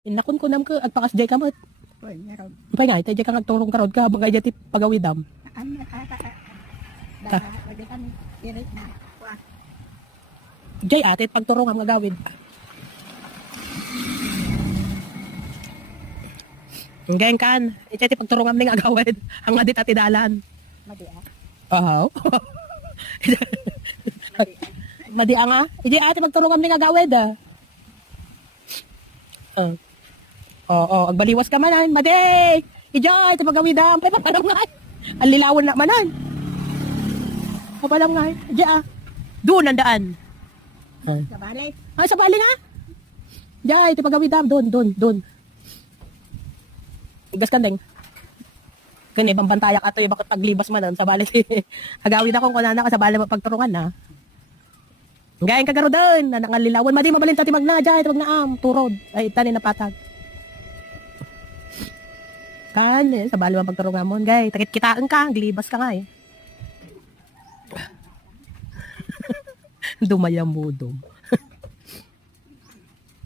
Inakon ko nam ko agpakas jay kamot. Uy, meron. Pay nga ite jay kang agturong karod ka bagay jay ti pagawidam. Ano nakaka... Pwede kami. Direct na. Wah. Jay ate pagturong ang gagawid. Ngayon kan, ite ti pagturong am ning agawid ang adit ati dalan. Madi ah. Ahaw. Madi ah. Madi nga. Ije ate pagturong am ning agawid ah. Oo, agbaliwas ka manan, madi. Ije ite pagawidam, pay papalam nga. Ang lilawan na manan. Papalam nga. Ije ah. Doon ang daan. Sa balay. Sa bali nga. Ije ite pagawidam, doon. Igas kandeng. Kani pambantayak ato yung bakit paglibas manan sa bali. Agawid akong kunana ka sa bali pagturungan na. Gayon ka garo doon, na nangalilawan. Madi mabalin tati magnaja, ito magnaam, turod. Ay, tani na patag. Kan, sa bali pagturungan mo. Gay, takit kitaan ka, glibas ka nga eh. Dumayang budong.